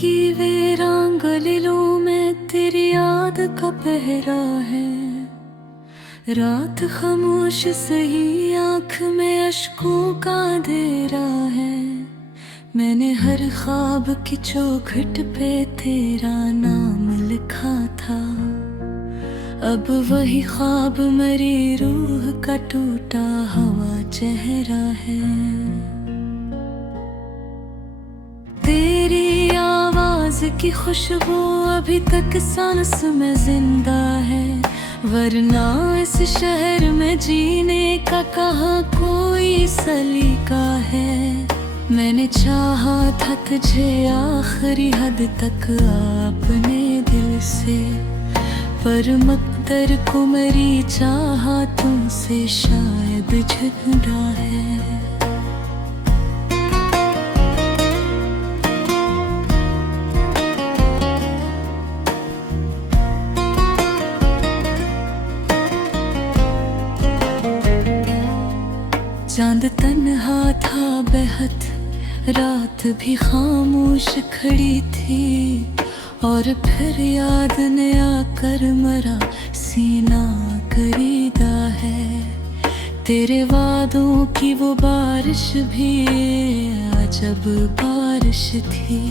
की वीरान गलियों में तेरी याद का पहरा है। रात खामोश सही, आँख में अश्कों का अंधेरा है। मैंने हर ख्वाब की चौखट पे तेरा नाम लिखा था। अब वही ख्वाब मेरी रूह का टूटा हुआ चेहरा है। तेरी आवाज की खुशबू अभी तक सांस में जिंदा है। वरना इस शहर में जीने का कहाँ कोई सलीका है। मैंने चाहा था तुझे आखिरी हद तक अपने दिल से, पर मकदर को मेरी चाहा तुमसे शायद जुदा है। चांद तन्हा था बेहद, रात भी खामोश खड़ी थी। और फिर याद ने आकर मरा सीना करीदा है। तेरे वादों की वो बारिश भी अजब बारिश थी,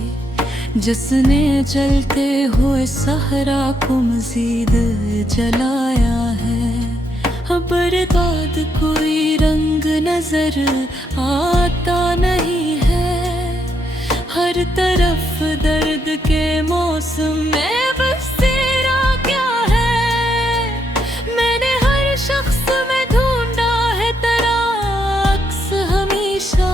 जिसने जलते हुए सहरा को मजीद जलाया है। बर्बाद कोई रंग नजर आता नहीं है। हर तरफ दर्द के मौसम में बस तेरा क्या है। मैंने हर शख्स में ढूंढा है तेरा अक्स हमेशा,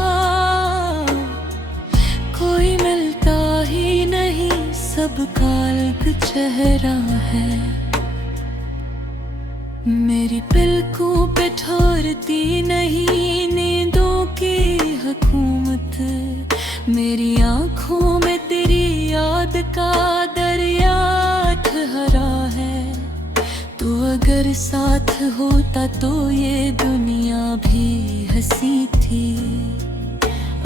कोई मिलता ही नहीं, सबका अलग चेहरा है। मेरी पलकों पे ठहरती नहीं नींदों की हुकूमत। मेरी आँखों में तेरी याद का दरिया ठहरा है। तू अगर साथ होता तो ये दुनिया भी हंसी थी।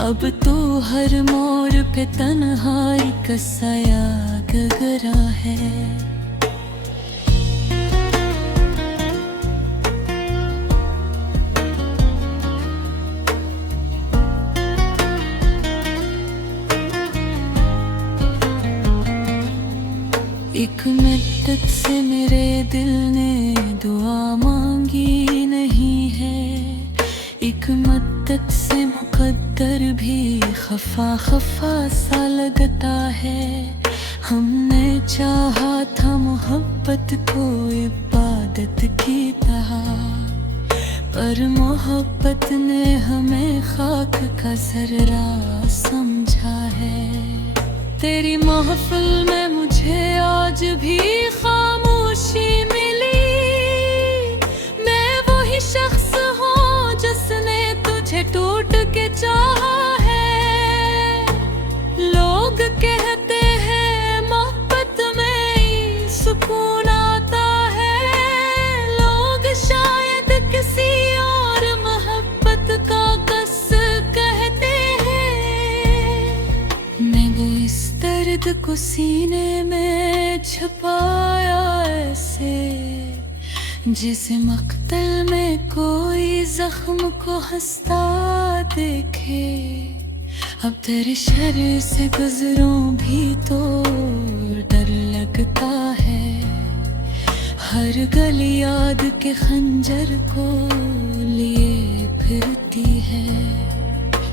अब तो हर मोड़ पे तन्हाई का साया गगरा है। एक मद्दत से मेरे दिल ने दुआ मांगी नहीं है। एक मद्दत से मुकद्दर भी खफा खफा सा लगता है। हमने चाहा था मोहब्बत को इबादत की तरह, पर मोहब्बत ने हमें खाक का जर्रा समझा है। तेरी महफिल में मुझे आज भी खामोशी मिली। मैं वही शख्स हूँ जिसने तुझे टूट के चाहा है। लोग कहते हैं मोहब्बत में ही सुकून आता है। लोग शायद किसी और मोहब्बत का कस कहते हैं। मैं वो इस दर्द को सीने में छुपाया ऐसे, जिसे मक्तल में कोई जख्म को हंसता देखे। अब तेरे शर से गुजरूं भी तो डर लगता है। हर गली याद के खंजर को लिए फिरती है।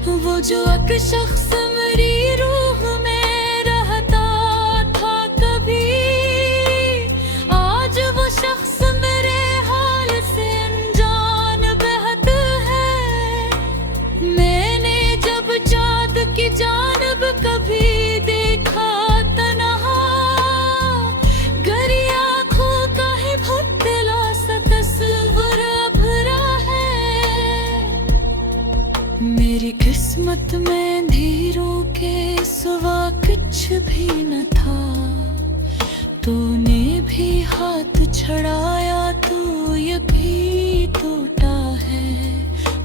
वो जो एक शख्स मेरी रूह में शख्स मेरे हाल से अनजान बेहद है। मैंने जब चाँद की जानब कभी देखा तन्हा, गरी आँखों का ही भुतला सा तस्वीर अभरा है। मेरी किस्मत में अंधेरों के सिवा कुछ भी न था। तूने भी हाथ छड़ाया तो ये भी टूटा है।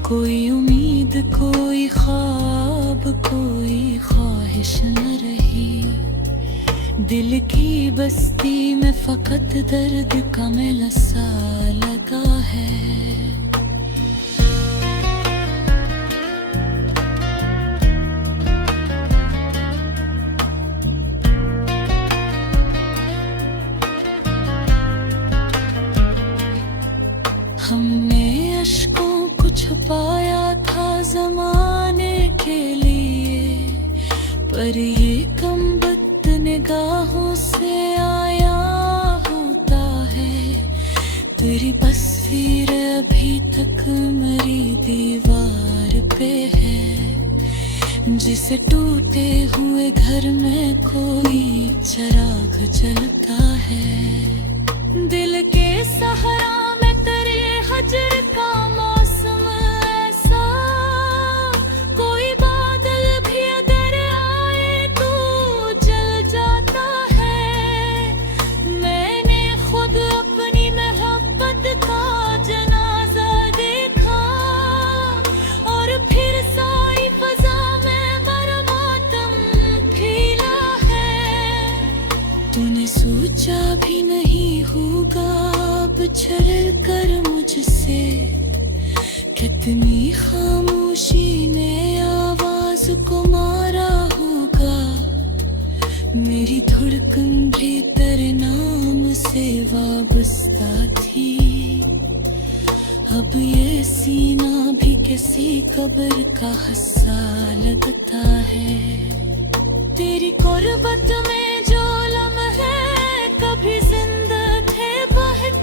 कोई उम्मीद, कोई ख्वाब, कोई ख्वाहिश न रही। दिल की बस्ती में फकत दर्द का मेला सा लगा है। हमने अश्कों को छुपाया था ज़माने के लिए, पर ये कमबख्त निगाहों से आया होता है। तेरी तस्वीर अभी तक मेरी दीवार पे है, जिसे टूटे हुए घर में कोई चिराग जलता है। दिल के सहारा में तेरे हजर का मौसम ऐसा, कोई बादल भी अगर आए तो जल जाता है। मैंने खुद अपनी मोहब्बत का जनाजा देखा, और फिर सारी फजा में बरमातम फैला है। तूने सोचा भी नहीं होगा बिछड़ कर मुझसे, कितनी खामोशी ने आवाज को मारा होगा। मेरी धड़कन भी तेरे नाम से वाबस्ता थी, अब ये सीना भी किसी कब्र का हिस्सा लगता है। तेरी कुर्बत में जो लम्हे कभी जिंदा थे बहुत,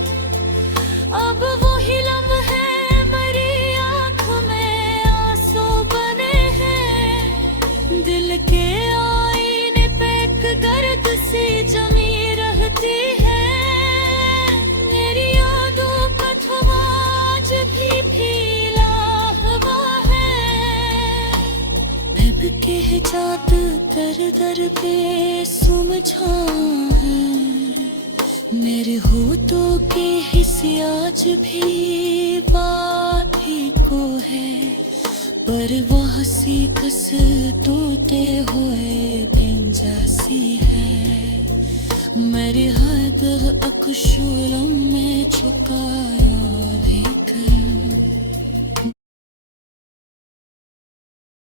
अब वही लम्हे मेरी आँख में आंसू बने हैं। दिल के आईने पे एक गर्द सी जमी रहती है, मेरी यादों का धुआं आज भी फैला हुआ है। अब के जात दर दर पे सुलझा है, मेरे होठों के हिस्से आज भी बात ही को है, पर वह सी कस टूटे हुए दिन जैसी है। मेरे हर दिल अकशुलम में छुपाया भी कर।